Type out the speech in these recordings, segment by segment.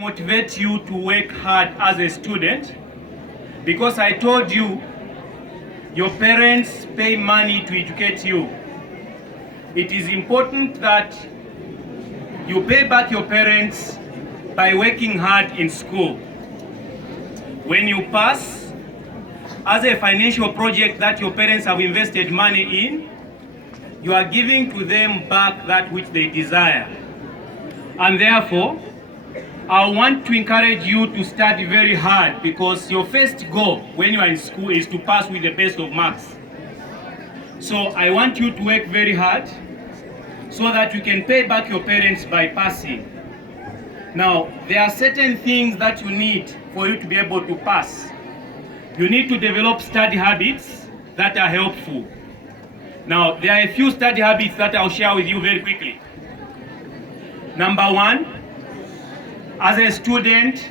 motivate you to work hard as a student, because I told you your parents pay money to educate you. It is important that you pay back your parents by working hard in school. When you pass, as a financial project that your parents have invested money in, you are giving to them back that which they desire. And therefore, I want to encourage you to study very hard, because your first goal when you are in school is to pass with the best of marks. So I want you to work very hard so that you can pay back your parents by passing. Now, there are certain things that you need for you to be able to pass. You need to develop study habits that are helpful. Now, there are a few study habits that I'll share with you very quickly. Number one, as a student,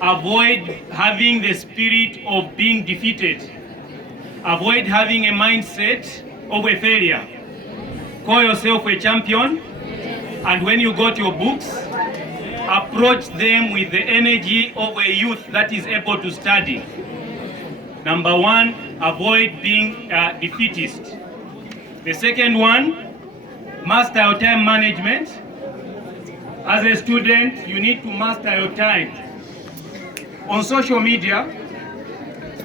avoid having the spirit of being defeated. Avoid having a mindset of a failure. Call yourself a champion, and when you go to your books, approach them with the energy of a youth that is able to study. Number one, avoid being defeatist. The second one, master your time management. As a student, you need to master your time. On social media,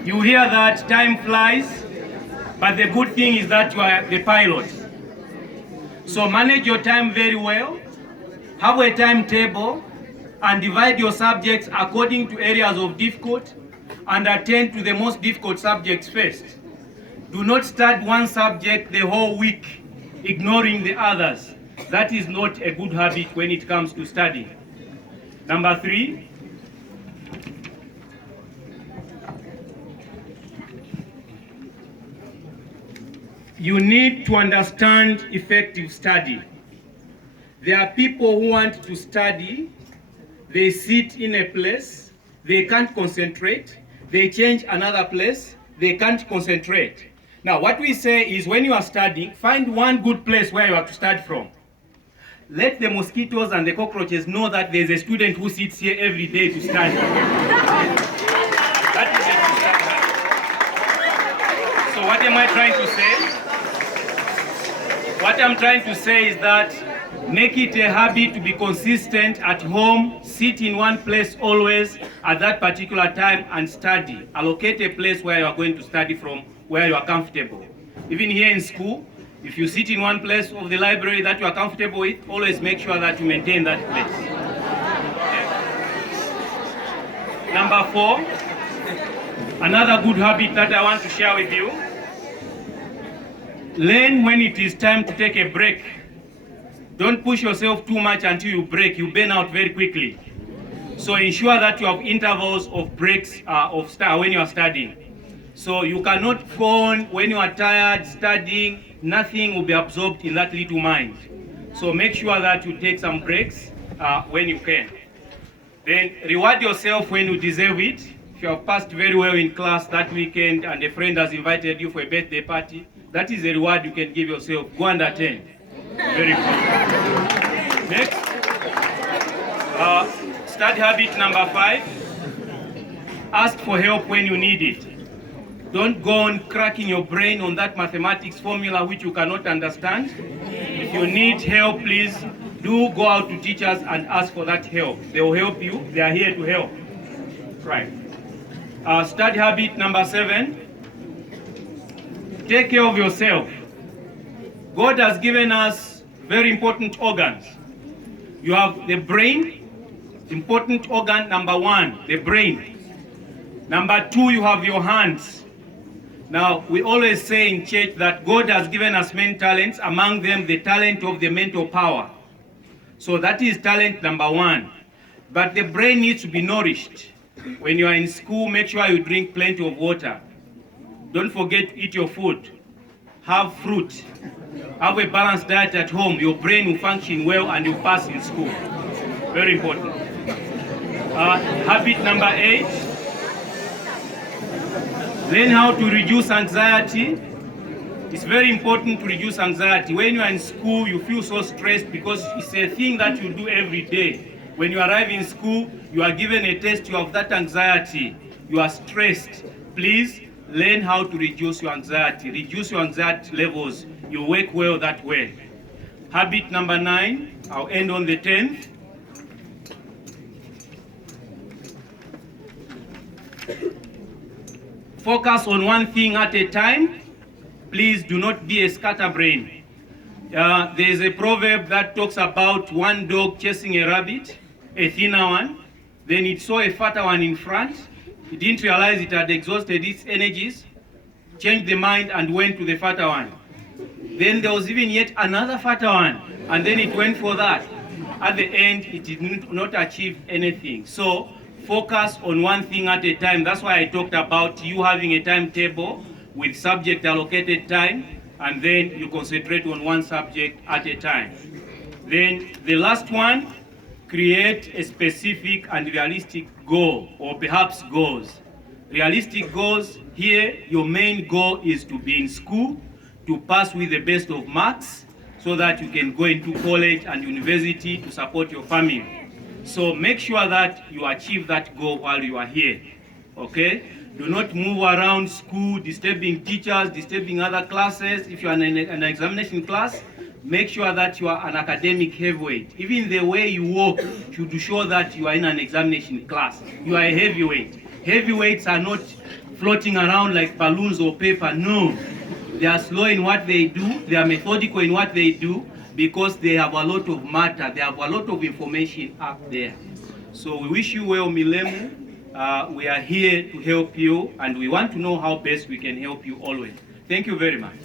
you hear that time flies, but the good thing is that you are the pilot. So manage your time very well, have a timetable, and divide your subjects according to areas of difficult, and attend to the most difficult subjects first. Do not study one subject the whole week, ignoring the others. That is not a good habit when it comes to studying. Number three, you need to understand effective study. There are people who want to study, they sit in a place, they can't concentrate, they change another place, they can't concentrate. Now, what we say is when you are studying, find one good place where you have to start from. Let the mosquitoes and the cockroaches know that there's a student who sits here every day to study. That is a good. So what am I trying to say? What I'm trying to say is that make it a habit to be consistent at home, sit in one place always at that particular time and study. Allocate a place where you are going to study from, where you are comfortable. Even here in school, if you sit in one place of the library that you are comfortable with, always make sure that you maintain that place. Okay. Number four, another good habit that I want to share with you. Learn when it is time to take a break. Don't push yourself too much until you break. You burn out very quickly. So ensure that you have intervals of breaks when you are studying. So you cannot phone when you are tired studying. Nothing will be absorbed in that little mind. So make sure that you take some breaks when you can. Then reward yourself when you deserve it. If you have passed very well in class that weekend and a friend has invited you for a birthday party, that is a reward you can give yourself. Go and attend. Very good. Next, study habit number 5. Ask for help when you need it. Don't go on cracking your brain on that mathematics formula which you cannot understand. If you need help, please do go out to teachers and ask for that help. They will help you. They are here to help. Right. Study habit number 7. Take care of yourself. God has given us very important organs. You have the brain, important organ number 1, the brain. Number 2, you have your hands. Now, we always say in church that God has given us many talents, among them the talent of the mental power. So that is talent number 1. But the brain needs to be nourished. When you are in school, make sure you drink plenty of water. Don't forget to eat your food. Have fruit. Have a balanced diet at home. Your brain will function well and you'll pass in school. Very important. Habit number 8. Learn how to reduce anxiety. It's very important to reduce anxiety. When you are in school, you feel so stressed because it's a thing that you do every day. When you arrive in school, you are given a test, you have that anxiety, you are stressed. Please learn how to reduce your anxiety. Reduce your anxiety levels. You work well that way. Habit number 9, I'll end on the 10th. Focus on one thing at a time. Please do not be a scatterbrain. There is a proverb that talks about one dog chasing a rabbit, a thinner one. Then it saw a fatter one in front. It didn't realize it had exhausted its energies, changed the mind and went to the fatter one. Then there was even yet another fatter one, and then it went for that. At the end, it did not achieve anything. So focus on one thing at a time. That's why I talked about you having a timetable with subject allocated time, and then you concentrate on one subject at a time. Then the last one, create a specific and realistic goal, or perhaps goals. Realistic goals, here your main goal is to be in school, to pass with the best of marks, so that you can go into college and university to support your family. So make sure that you achieve that goal while you are here, okay? Do not move around school, disturbing teachers, disturbing other classes. If you are in an examination class, make sure that you are an academic heavyweight. Even the way you walk should show that you are in an examination class. You are a heavyweight. Heavyweights are not floating around like balloons or paper, no. They are slow in what they do, they are methodical in what they do, because they have a lot of matter, they have a lot of information up there. So we wish you well, Milemu. We are here to help you, and we want to know how best we can help you always. Thank you very much.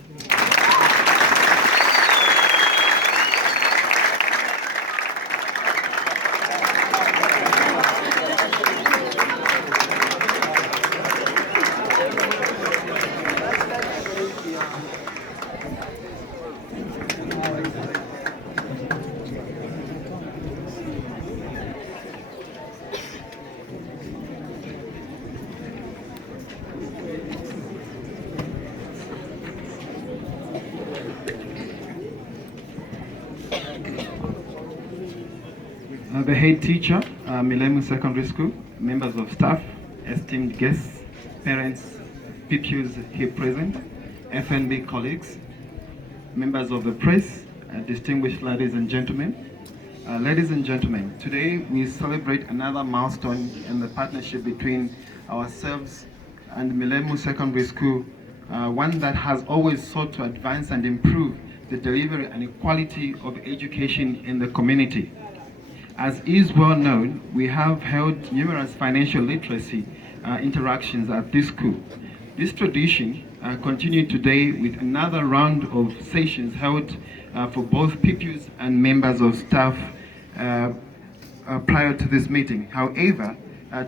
The head teacher, Milemu Secondary School, members of staff, esteemed guests, parents, pupils here present, FNB colleagues, members of the press, distinguished ladies and gentlemen. Ladies and gentlemen, today we celebrate another milestone in the partnership between ourselves and Milemu Secondary School, one that has always sought to advance and improve the delivery and quality of education in the community. As is well known, we have held numerous financial literacy interactions at this school. This tradition continued today with another round of sessions held for both pupils and members of staff prior to this meeting. However,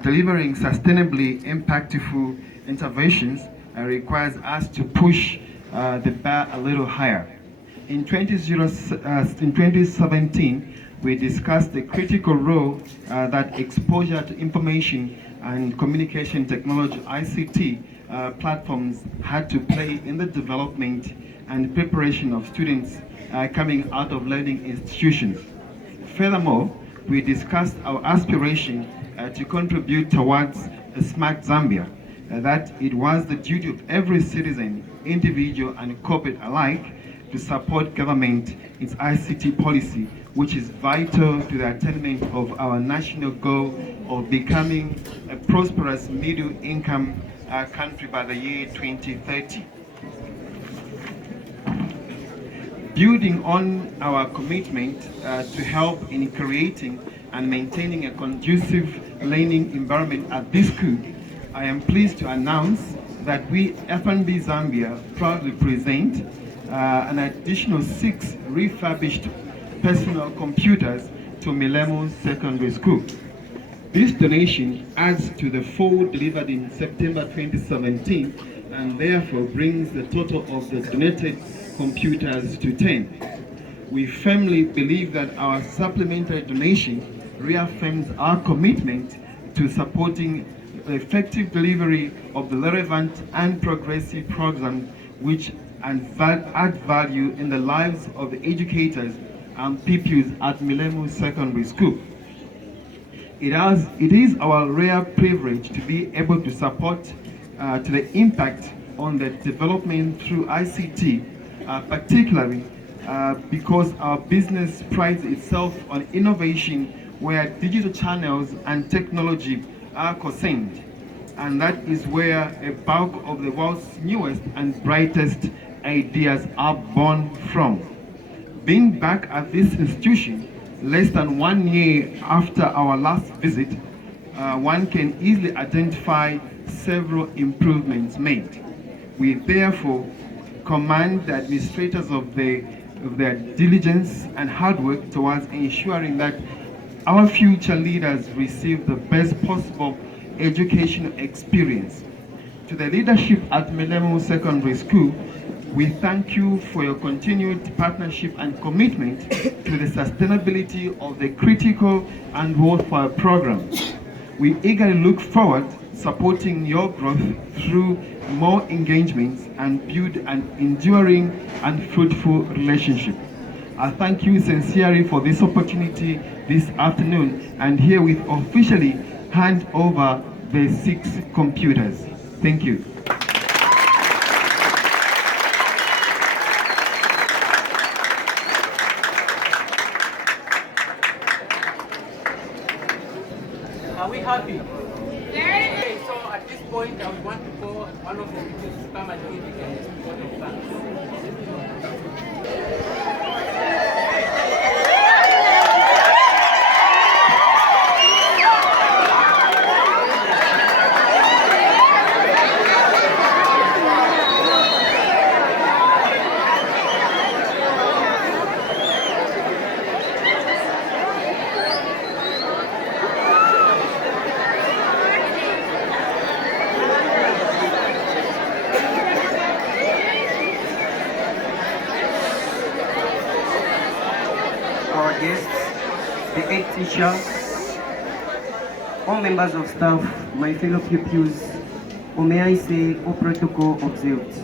delivering sustainably impactful interventions requires us to push the bar a little higher. In 2017, we discussed the critical role that exposure to information and communication technology, ICT, platforms had to play in the development and preparation of students coming out of learning institutions. Furthermore, we discussed our aspiration to contribute towards a smart Zambia, that it was the duty of every citizen, individual and corporate alike, to support government, its ICT policy, which is vital to the attainment of our national goal of becoming a prosperous middle-income country by the year 2030. Building on our commitment to help in creating and maintaining a conducive learning environment at this school, I am pleased to announce that we, FNB Zambia, proudly present an additional 6 refurbished personal computers to Milemu Secondary School. This donation adds to the 4 delivered in September 2017 and therefore brings the total of the donated computers to 10. We firmly believe that our supplementary donation reaffirms our commitment to supporting the effective delivery of the relevant and progressive programs which add value in the lives of the educators and pupils at Milemu Secondary School. It is our rare privilege to be able to support to the impact on the development through ICT, particularly because our business prides itself on innovation where digital channels and technology are concerned. And that is where a bulk of the world's newest and brightest ideas are born from. Being back at this institution less than 1 year after our last visit, one can easily identify several improvements made. We therefore commend the administrators of their diligence and hard work towards ensuring that our future leaders receive the best possible educational experience. To the leadership at Milemu Secondary School, we thank you for your continued partnership and commitment to the sustainability of the critical and worthwhile program. We eagerly look forward supporting your growth through more engagements and build an enduring and fruitful relationship. I thank you sincerely for this opportunity this afternoon and herewith officially hand over the 6 computers. Thank you. Are we happy? Okay, so at this point, I would want to call one of the teachers to come and give the vote of thanks. Our guests, the head teacher, all members of staff, my fellow pupils, or may I say, all protocol observed.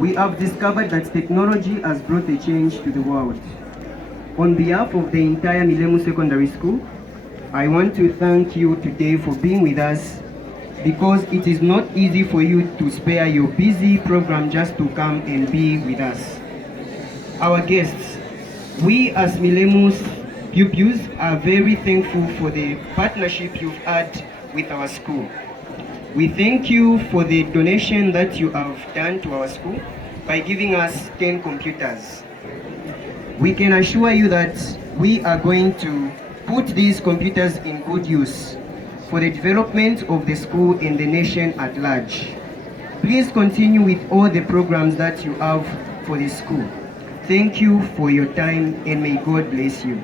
We have discovered that technology has brought a change to the world. On behalf of the entire Milemu Secondary School, I want to thank you today for being with us because it is not easy for you to spare your busy program just to come and be with us. Our guests, we as Milemu's pupils are very thankful for the partnership you've had with our school. We thank you for the donation that you have done to our school by giving us 10 computers. We can assure you that we are going to put these computers in good use for the development of the school and the nation at large. Please continue with all the programs that you have for the school. Thank you for your time and may God bless you.